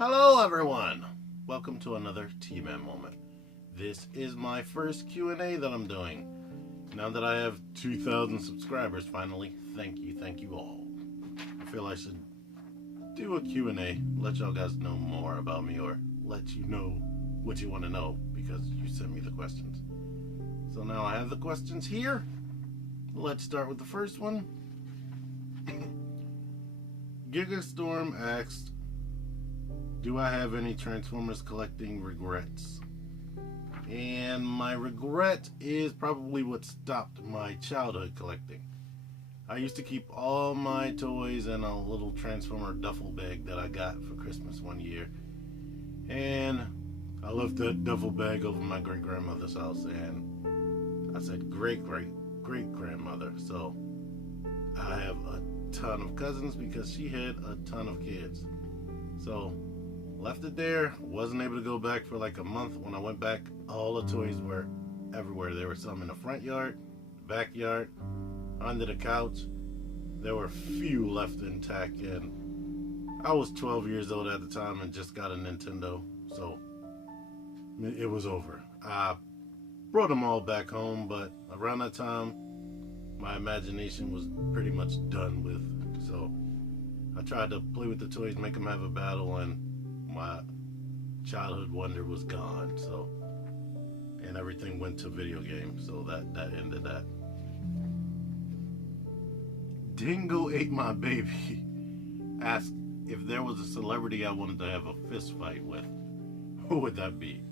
Hello everyone! Welcome to another TMan moment. This is my first Q&A that I'm doing. Now that I have 2,000 subscribers finally, thank you all. I feel I should do a Q&A, let y'all guys know more about me or let you know what you want to know because you sent me the questions. So now I have the questions here. Let's start with the first one. Gigastorm asked, do I have any Transformers collecting regrets? And my regret is probably what stopped my childhood collecting. I used to keep all my toys in a little Transformer duffel bag that I got for Christmas one year. And I left that duffel bag over my great-grandmother's house, and I said great-great-great-grandmother. So I have a ton of cousins because she had a ton of kids. So left it there, wasn't able to go back for like a month. When I went back, all the toys were everywhere. There were some in the front yard, backyard, under the couch. There were few left intact, and I was 12 years old at the time and just got a Nintendo, so it was over. I brought them all back home, but around that time, my imagination was pretty much done with. So I tried to play with the toys, make them have a battle, and my childhood wonder was gone. So, and everything went to video games. So that ended that. Dingo Ate My Baby asked if there was a celebrity I wanted to have a fist fight with, who would that be?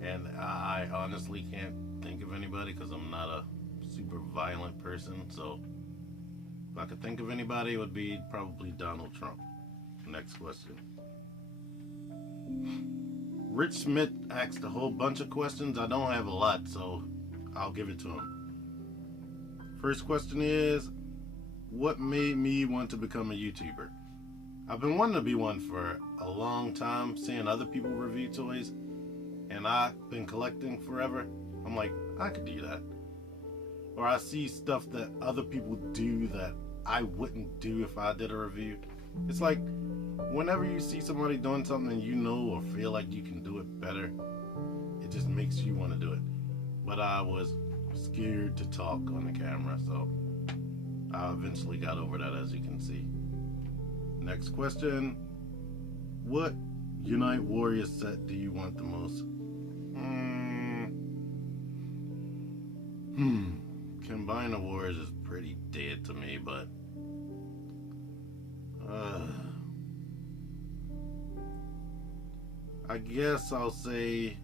And I honestly can't think of anybody because I'm not a super violent person. So if I could think of anybody, it would be probably Donald Trump. Next question. Rich Smith asked a whole bunch of questions. I don't have a lot, so I'll give it to him. First question is, what made me want to become a YouTuber? I've been wanting to be one for a long time, seeing other people review toys, and I've been collecting forever. I'm like, I could do that. Or I see stuff that other people do that I wouldn't do if I did a review. It's like, whenever you see somebody doing something you know or feel like you can do it better, it just makes you want to do it. But I was scared to talk on the camera, so I eventually got over that, as you can see. Next question. What Unite Warrior set do you want the most? Combine the Warriors is pretty dead to me, but I guess I'll say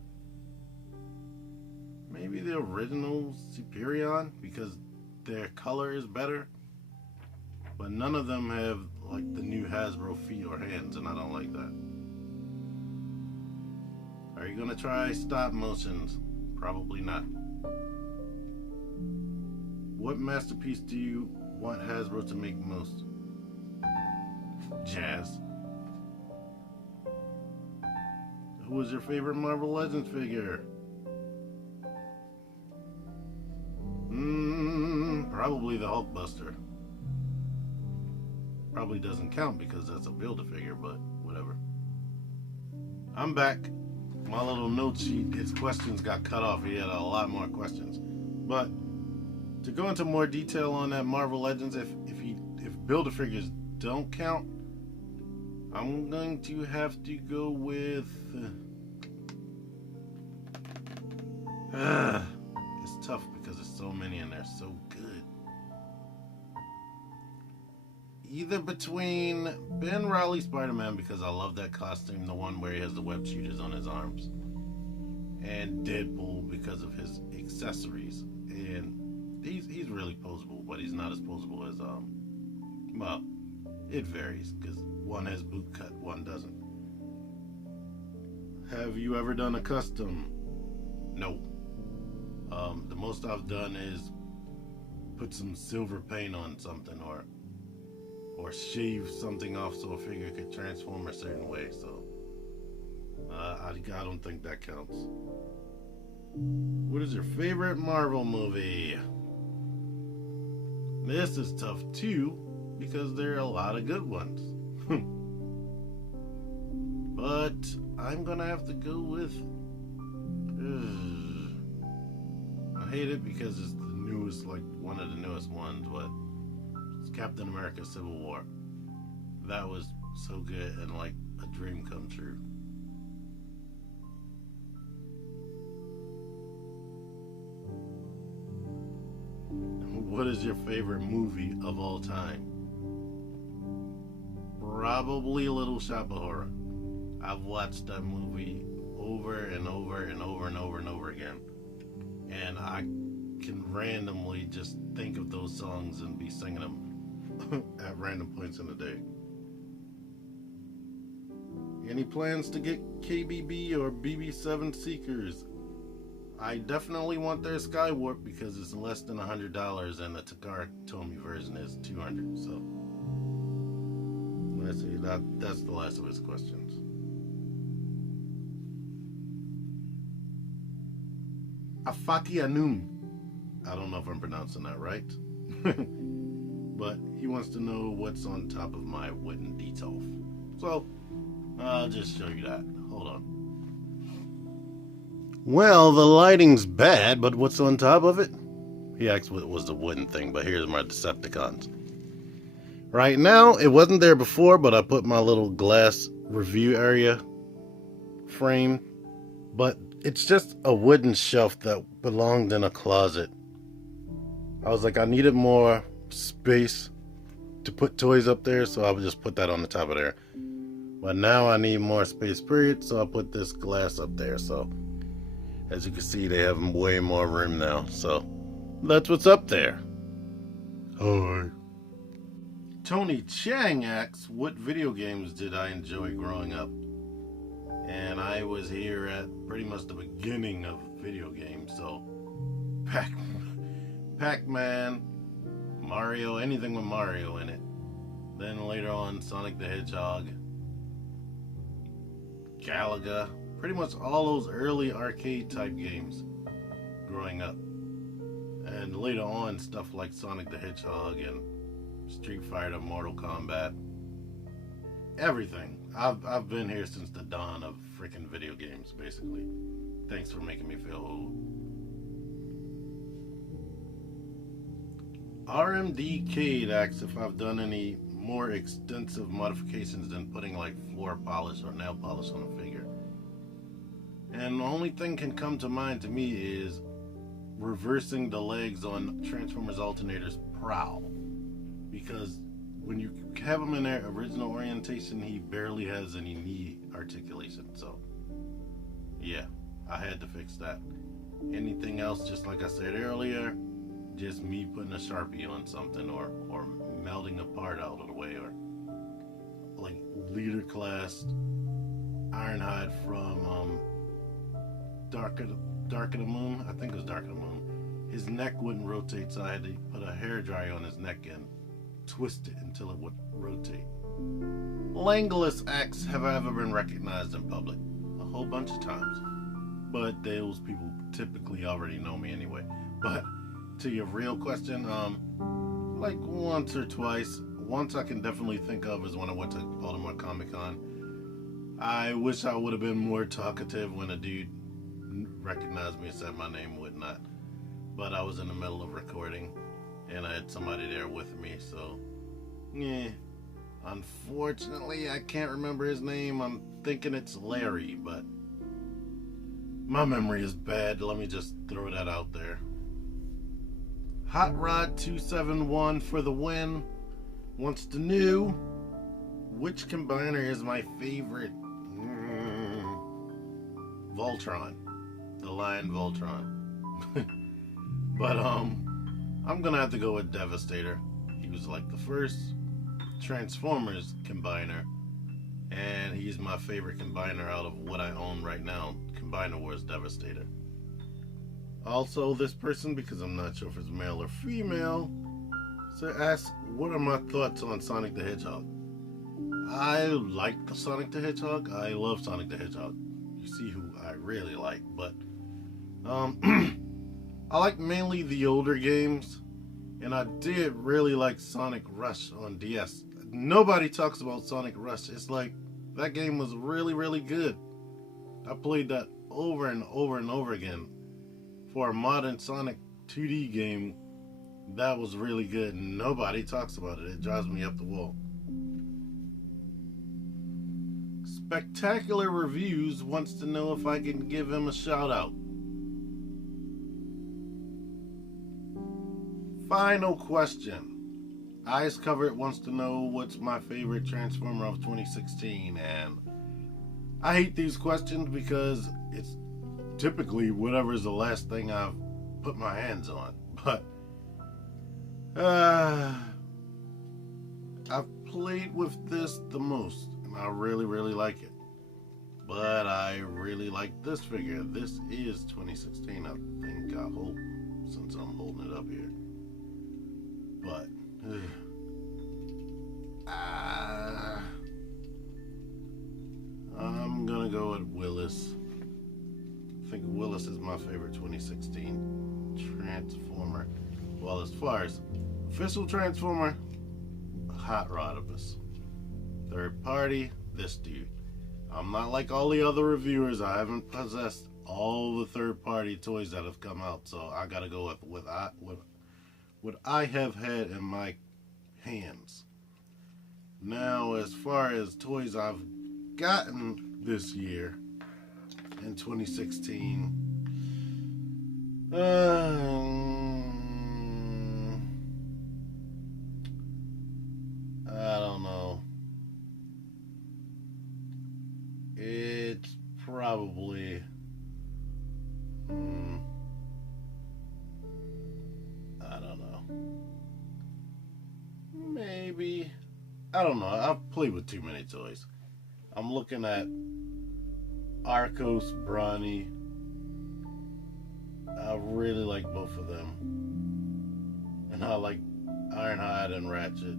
maybe the original Superion, because their color is better, but none of them have like the new Hasbro feet or hands, and I don't like that. Are you gonna try stop motions? Probably not. What masterpiece do you want Hasbro to make most? Jazz. Who was your favorite Marvel Legends figure? Probably the Hulkbuster. Probably doesn't count because that's a Build-A-Figure, but whatever. I'm back. My little note sheet, his questions got cut off. He had a lot more questions. But to go into more detail on that Marvel Legends, if Build-A-Figures don't count, I'm going to have to go with it's tough because there's so many and they're so good. Either between Ben Reilly Spider-Man, because I love that costume, the one where he has the web shooters on his arms, and Deadpool because of his accessories. And he's really posable, but he's not as posable as well, it varies because one has boot cut, one doesn't. Have you ever done a custom? No. The most I've done is put some silver paint on something, or shave something off so a figure could transform a certain way. So I don't think that counts. What is your favorite Marvel movie? This is tough too, because there are a lot of good ones. But I'm gonna have to go with. I hate it because it's the newest, like one of the newest ones, but it's Captain America: Civil War. That was so good and like a dream come true. What is your favorite movie of all time? Probably Little Shop of Horror. I've watched that movie over and over and over and over and over again. And I can randomly just think of those songs and be singing them at random points in the day. Any plans to get KBB or BB7 Seekers? I definitely want their Skywarp because it's less than $100 and the Takara Tomy version is $200. So let's see, that's the last of his questions. Afaki Anum. I don't know if I'm pronouncing that right. But he wants to know what's on top of my wooden detail. So I'll just show you that. Hold on. Well, the lighting's bad, but what's on top of it? He asked what was the wooden thing, but here's my Decepticons. Right now, it wasn't there before, but I put my little glass review area frame. But it's just a wooden shelf that belonged in a closet. I was like, I needed more space to put toys up there, so I would just put that on the top of there. But now I need more space, period, so I put this glass up there. So as you can see, they have way more room now. So that's what's up there. Hi. Tony Chang asks, what video games did I enjoy growing up? And I was here at pretty much the beginning of video games. So Pac-Man, Mario, anything with Mario in it. Then later on, Sonic the Hedgehog, Galaga. Pretty much all those early arcade type games growing up. And later on, stuff like Sonic the Hedgehog and Street Fighter, Mortal Kombat. Everything. I've been here since the dawn of freaking video games, basically. Thanks for making me feel old. RMD Cade asks if I've done any more extensive modifications than putting like floor polish or nail polish on a figure. And the only thing can come to mind to me is reversing the legs on Transformers Alternator's prow. Because when you have him in their original orientation, he barely has any knee articulation. So, yeah, I had to fix that. Anything else, just like I said earlier, just me putting a Sharpie on something or melting a part out of the way, or like leader class Ironhide from Dark of the Moon. I think it was Dark of the Moon. His neck wouldn't rotate, so I had to put a hairdryer on his neck and twist it until it would rotate. Langolus asks, have I ever been recognized in public? A whole bunch of times. But those people typically already know me anyway. But to your real question, like once or twice. Once I can definitely think of is when I went to Baltimore Comic Con. I wish I would have been more talkative when a dude recognized me and said my name, whatnot. But I was in the middle of recording and I had somebody there with me, so yeah. Unfortunately, I can't remember his name. I'm thinking it's Larry, but my memory is bad. Let me just throw that out there. Hot Rod 271 for the win wants to know which combiner is my favorite. Voltron, the Lion Voltron. But I'm gonna have to go with Devastator. He was like the first Transformers combiner, and he's my favorite combiner out of what I own right now. Combiner Wars Devastator. Also, this person, because I'm not sure if it's male or female, so asks, what are my thoughts on Sonic the Hedgehog? I like Sonic the Hedgehog. I love Sonic the Hedgehog. You see who I really like, but I like mainly the older games, and I did really like Sonic Rush on DS. Nobody talks about Sonic Rush. It's like That game was really, really good. I played that over and over and over again. For a modern Sonic 2D game, that was really good. Nobody talks about it. It drives me up the wall. Spectacular Reviews wants to know if I can give him a shout out. Final question. Eyes Covered wants to know what's my favorite Transformer of 2016, and I hate these questions because it's typically whatever's the last thing I've put my hands on. But I've played with this the most, and I really, really like it. But I really like this figure. This is 2016, I think. I hope, since I'm holding it up here. But I'm gonna go with Willis. I think Willis is my favorite 2016 Transformer. Well, as far as official Transformer, Hot Rodibus. Third party, this dude. I'm not like all the other reviewers. I haven't possessed all the third party toys that have come out, so I gotta go with what I have had in my hands. Now, as far as toys I've gotten this year in 2016, I don't know. It's probably I don't know. Maybe, I don't know. I've played with too many toys. I'm looking at Arcos, Brawny. I really like both of them. And I like Ironhide and Ratchet.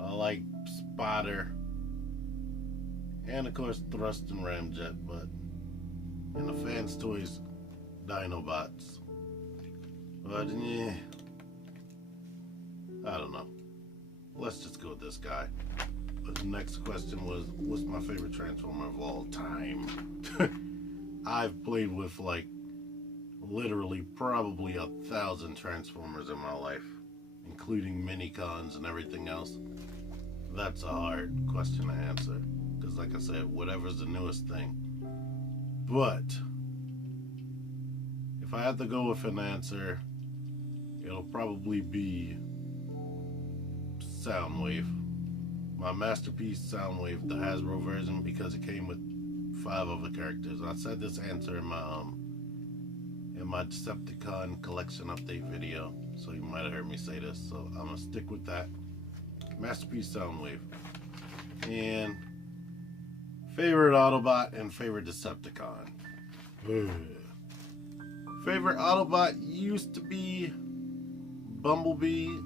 I like Spotter. And of course Thrust and Ramjet, but in the fans' toys, Dinobots. But yeah, I don't know. Let's just go with this guy. But the next question was, what's my favorite Transformer of all time? I've played with like literally probably 1,000 Transformers in my life, including mini-cons and everything else. That's a hard question to answer, because like I said, whatever's the newest thing. But if I had to go with an answer, it'll probably be Soundwave. My masterpiece Soundwave, the Hasbro version, because it came with 5 other characters. I said this answer in my Decepticon collection update video, so you might have heard me say this, so I'm gonna stick with that. Masterpiece Soundwave. And favorite Autobot and favorite Decepticon. Favorite Autobot used to be Bumblebee,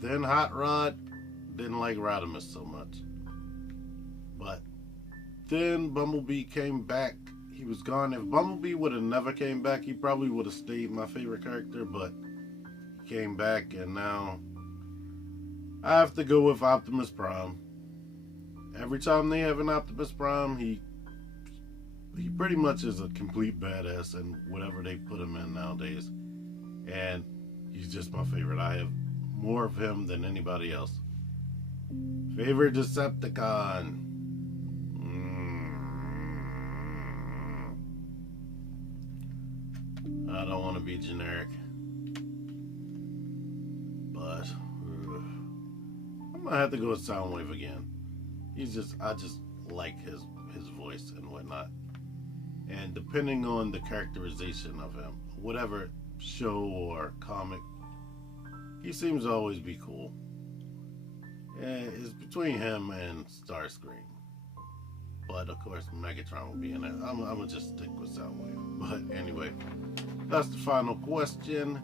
then Hot Rod. Didn't like Rodimus so much. But then Bumblebee came back. He was gone. If Bumblebee would have never came back, he probably would have stayed my favorite character, but he came back, and now I have to go with Optimus Prime. Every time they have an Optimus Prime, he pretty much is a complete badass in whatever they put him in nowadays. And he's just my favorite. I have more of him than anybody else. Favorite Decepticon? I don't want to be generic, but I'm gonna have to go with Soundwave again. I just like his voice and whatnot. And depending on the characterization of him, whatever show or comic, he seems to always be cool. And it's between him and Starscream. But of course Megatron will be in it. I'm gonna just stick with Soundwave. But anyway, that's the final question.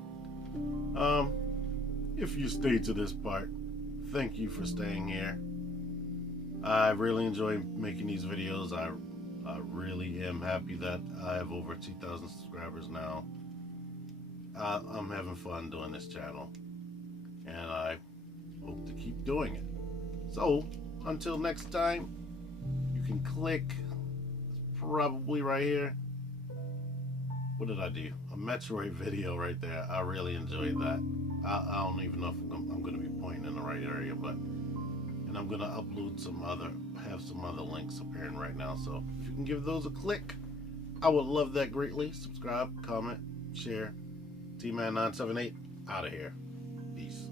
If you stayed to this part, thank you for staying here. I really enjoy making these videos. I really am happy that I have over 2,000 subscribers now. I'm having fun doing this channel, and I hope to keep doing it. So, until next time, you can click, it's probably right here. What did I do? A Metroid video right there. I really enjoyed that. I don't even know if I'm going to be pointing in the right area, but, and I'm going to upload have some other links appearing right now. So if you can give those a click, I would love that greatly. Subscribe, comment, share. TMan978 out of here. Peace.